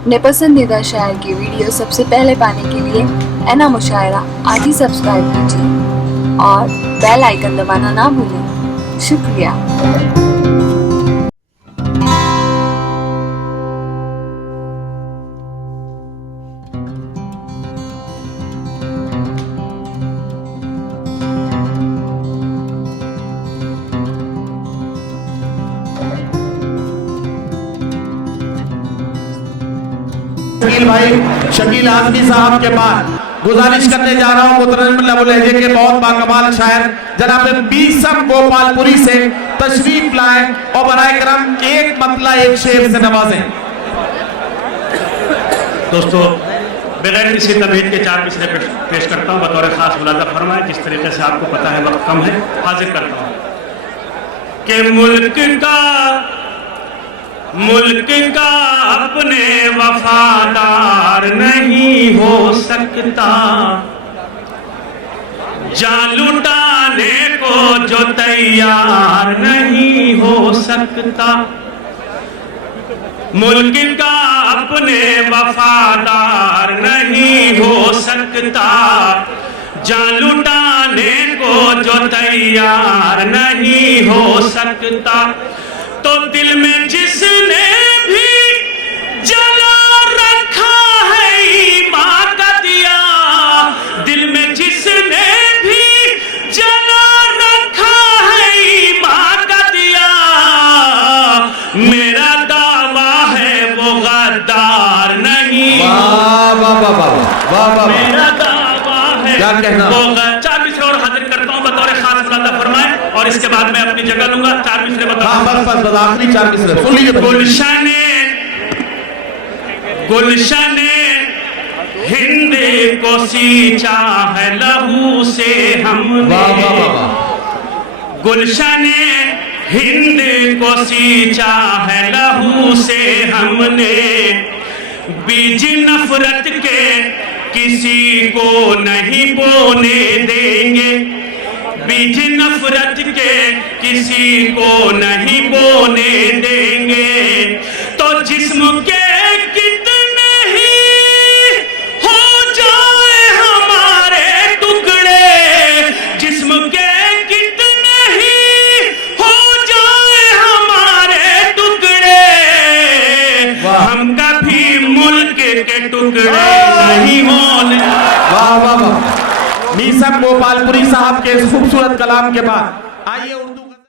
अपने पसंदीदा शायर की वीडियो सबसे पहले पाने के लिए एना मुशायरा आज ही सब्सक्राइब कीजिए और बेल आइकन दबाना ना भूलें। शुक्रिया। शकील भाई शकील आजमी साहब के बाद गुजारिश करने जा रहा हूं मुतरन्निम लहजे के बहुत बाकमाल शायर जनाब बीसम गोपालपुरी से तशरीफ लाए और बराए करम एक मतला एक शेर से नवाजें। दोस्तों, बगैर किसी तमीज़ के चार मिसरे पेश करता हूं बतौर खास मुलाजा फरमाए। जिस तरीके से आपको पता है वक्त कम है, हाजिर करता हूं कि मुल्क का अपने वफादार नहीं हो सकता, जान लुटाने को जो तैयार नहीं हो सकता। मुल्क का अपने वफादार नहीं हो सकता, जान लुटाने को जो तैयार नहीं हो सकता। तो दिल में जिसने भी जला रखा है ईमान का दिया, दिल में जिसने भी जला रखा है ईमान का दिया, मेरा दावा है वो गद्दार नहीं। मेरा दावा है वो चार मिसरे और हाजिर करता हूँ बतौर खास मुलाजा फरमाए और इसके बाद मैं अपनी जगह लूंगा। चार मिसरे आखिरी चार मिसरे सुन लीजिए। गुलशने हिंद को सींचा है लहू से हमने, गुलशने हिंद को सींचा है लहू से हमने, बीज नफरत के किसी को नहीं बोने देंगे, बीज नफरत के किसी को नहीं बोने देंगे। तो जिस्म के कितने ही हो जाए हमारे टुकड़े, जिस्म के कितने ही हो जाए हमारे टुकड़े, हम कभी मुल्क के टुकड़े नहीं होने। वाह वाह वाह। बीसम गोपालपुरी साहब के खूबसूरत कलाम के बाद